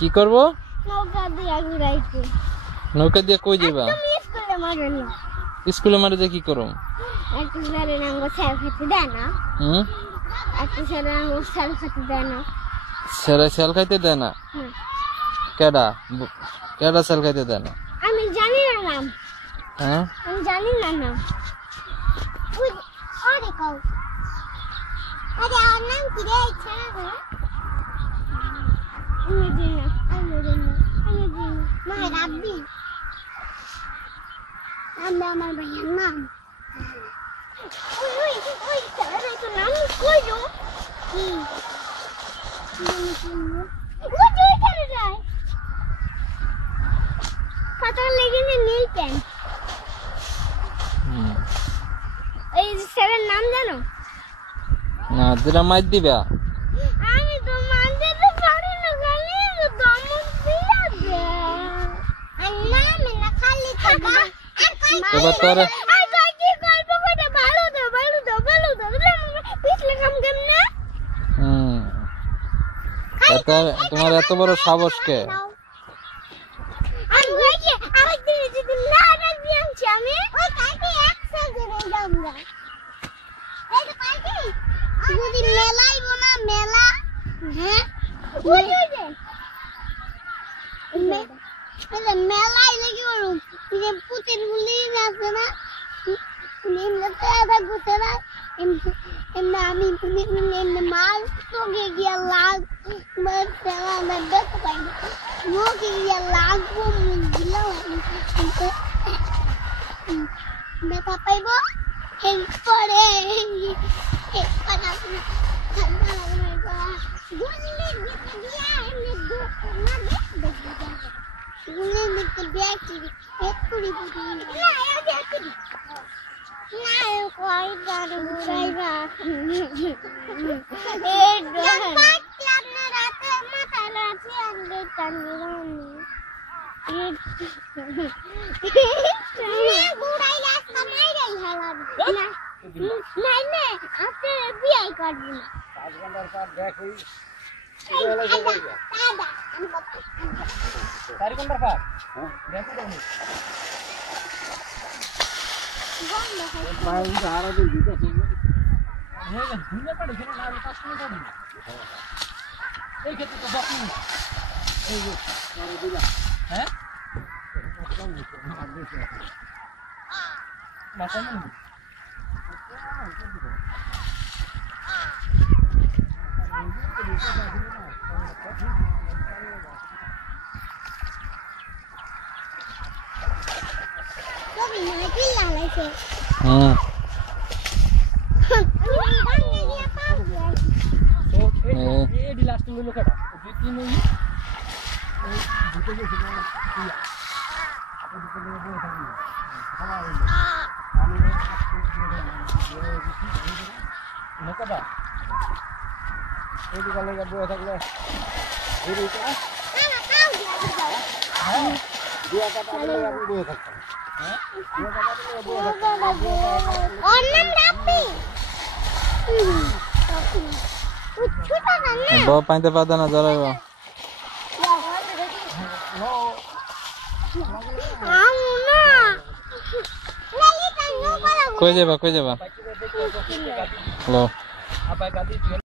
কি করব? নৌকা দিয়ে ঘুরাইতে। নৌকা দিয়ে কই যাবা? তুমি স্কুলে মারো না। স্কুলে মারে যে কি করম? একটু স্যারের নাম স্যার খেতে দেয় না। একটু স্যারের নাম স্যার খেতে দেয় না। স্যার সেল খাইতে দেয় না? কেডা কেডা সেল খাইতে দেয় না? আমি জানি না নাম। হ্যাঁ আমি জানি না নাম। ওই আরে কও। আরে আর নাম কি রে ছাড়া গো? আমি জানি না। মায়ের আব্বি। আমার ভাইয়ের নাম। ওই স্যারের তো নাম কই গো? কি? ওই চলে যায়। পাতা লেগে নীল প্যান্ট। এই স্যারের নাম জানো? না দিরা মাইর দিবা। আমি তো মানতে তো পারি না খালি দম দিয়া দে। আন্না মেনা খালি থাকা আর কই এবার তোরে আর কই কি করব কইটা ভালো দাও পিছলে কাম কেমনে? তোমার এত বড় সাহস কে? আর ওই যে আরেকদিন যদি না রাখবি আনছি আমি ওই কাকে একসাথে ধরে যামরা। এই তো কাকে যদি মেলাইব না মেলা হ্যাঁ ওই যে মেলাই লাগি ওরম যে পুতির গুলি আছে না নিমলে তো গুতে না এমনি আমি এমনি মাল তোকে গিয়া লাগ মেলা না দেখতে পাই না মোকে গিয়া লাগবো দিলাম দেখা পাইব এরপরে ঠান্ডা লাগবে গুলি দিতে গিয়া এমনি না গুলি দিতে দেখি এক্ষুনি বুঝি না দেখি না কই দাঁড় বুঝাইবা এই জানপাত আপনি রাতে মাথা রাতে আনবে টাননি বুড়াই রাস্তা মাইরাই হালাম না নাই না আপনি বিয়াই করবেন 5 ঘন্টার পর দেখই দাদা আমি 4 ঘন্টার পর হ্যাঁ দেখো তুমি বাইরে যারা দিন দিতে হ্যাঁ দুনিয়া পড়ে কেন না 5 মিনিট হবে এই ক্ষেত্রে তো বাকি এই যে আর দিলা হ্যাঁ মাথা না হ্যাঁ এডি লাস্ট লইলো কাটা দুই তিন ওই দুটো যে ছিল ইয়া ওই দুটো বড় থাকি খাওয়া হলো আমি নকবা এই দিকে লাগা বড় থাকলে এই দিকে হ্যাঁ দুয়া কাটা লাগলে আমি বড় থাকতাম হ্যাঁ দুয়া কাটা লাগলে বড় থাকতাম অন্নাম রাপি বাবা পাইতে পাদা না জড়াইব কই যাবা লো